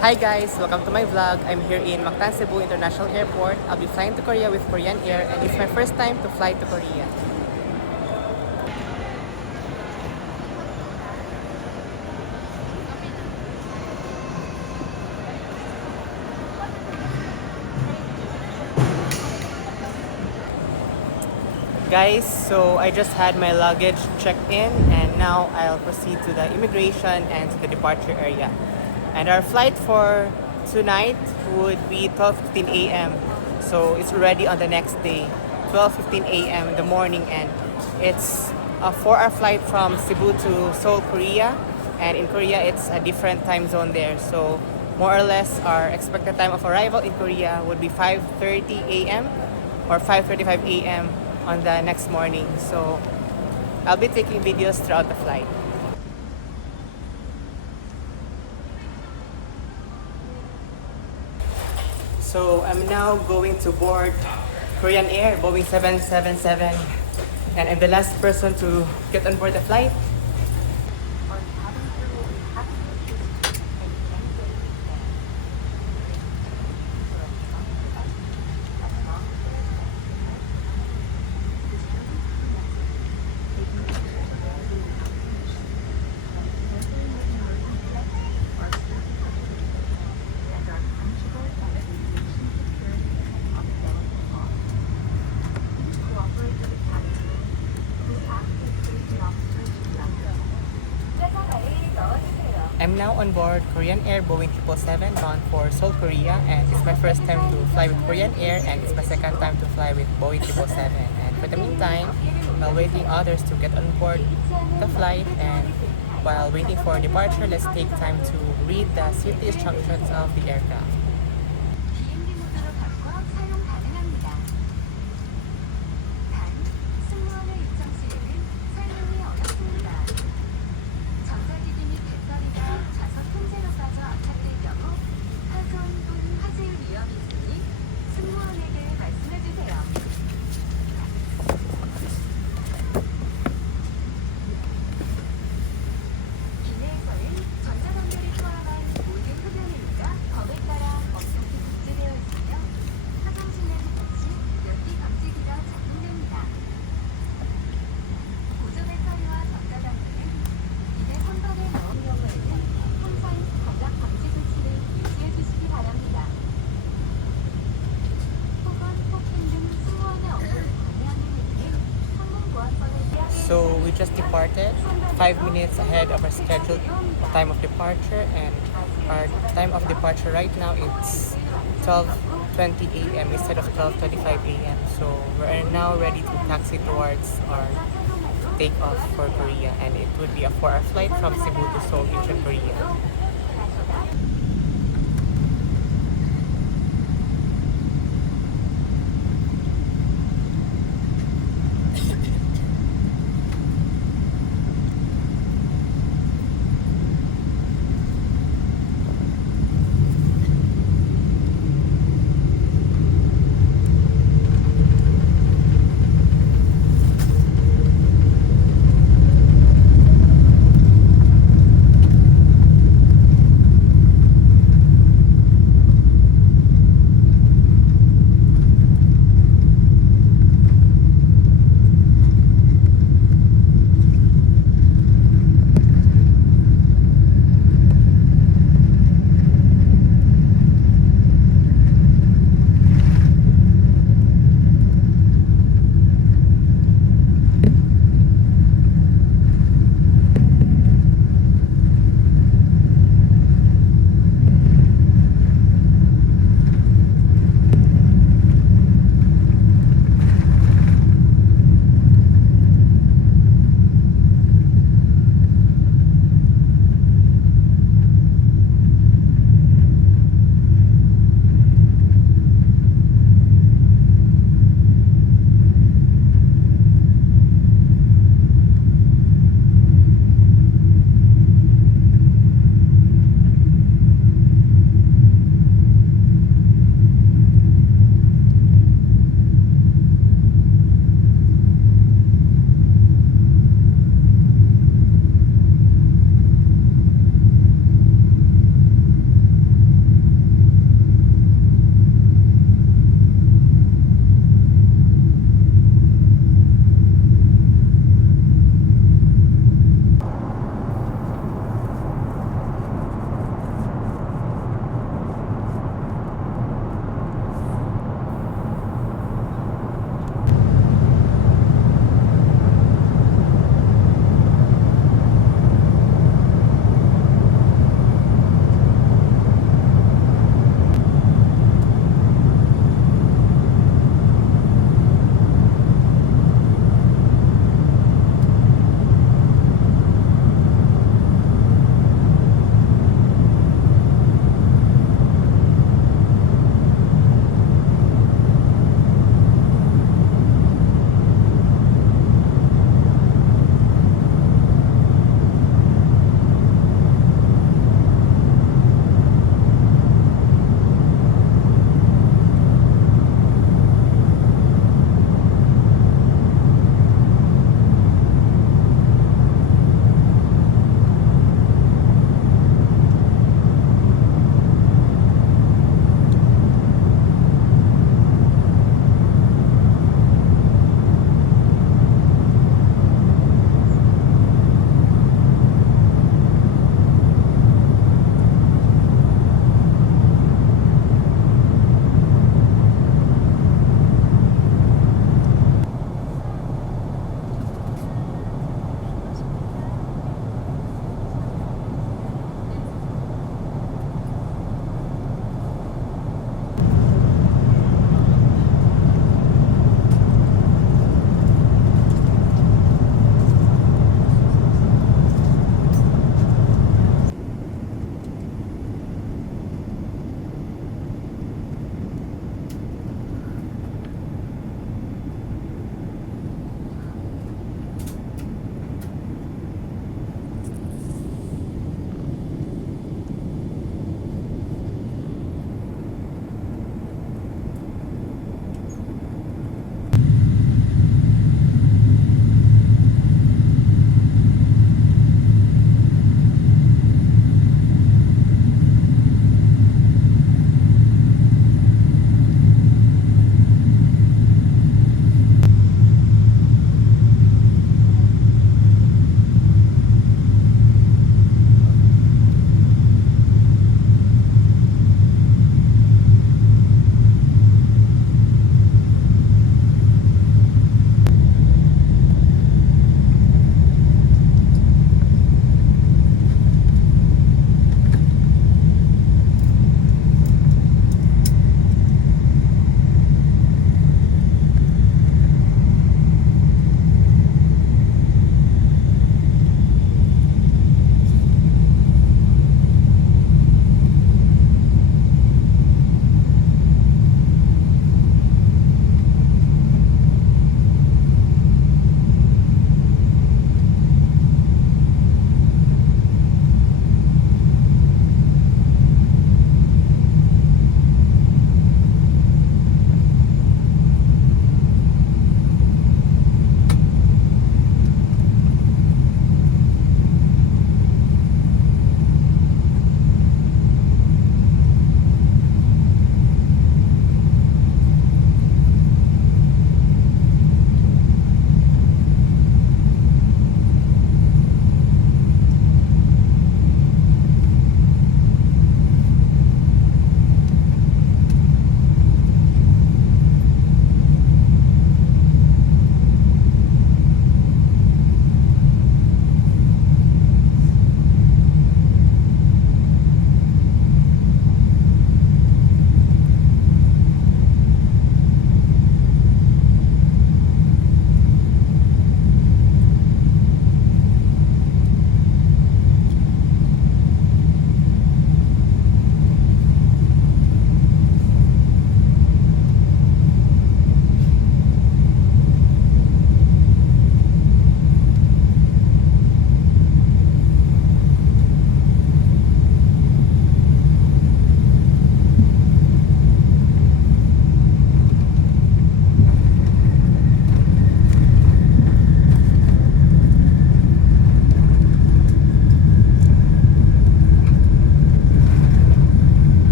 Hi guys, welcome to my vlog. I'm here in Mactan, Cebu International Airport. I'll be flying to Korea with Korean Air and it's my first time to fly to Korea. Guys, so I just had my luggage checked in and now I'll proceed to the immigration and to the departure area. And our flight for tonight would be 12:15 a.m. So it's already on the next day, 12:15 a.m. in the morning, and it's a 4-hour flight from Cebu to Seoul, Korea. And in Korea, it's a different time zone there. So more or less, our expected time of arrival in Korea would be 5:30 a.m. or 5:35 a.m. on the next morning. So I'll be taking videos throughout the flight. So I'm now going to board Korean Air, Boeing 777, and I'm the last person to get on board the flight. I'm now on board Korean Air Boeing 777 bound for Seoul, Korea, and it's my first time to fly with Korean Air and it's my second time to fly with Boeing 777. And for the meantime, while waiting others to get on board the flight and while waiting for departure, let's take time to read the safety instructions of the aircraft. So we just departed 5 minutes ahead of our scheduled time of departure, and our time of departure right now it's 12:20 a.m. instead of 12:35 a.m. So we're now ready to taxi towards our takeoff for Korea, and it would be a 4-hour flight from Cebu to Seoul, Incheon, Korea.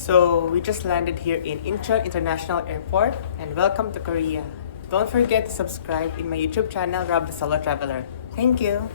So we just landed here in Incheon International Airport and welcome to Korea. Don't forget to subscribe in my YouTube channel, Rob the Solo Traveler. Thank you!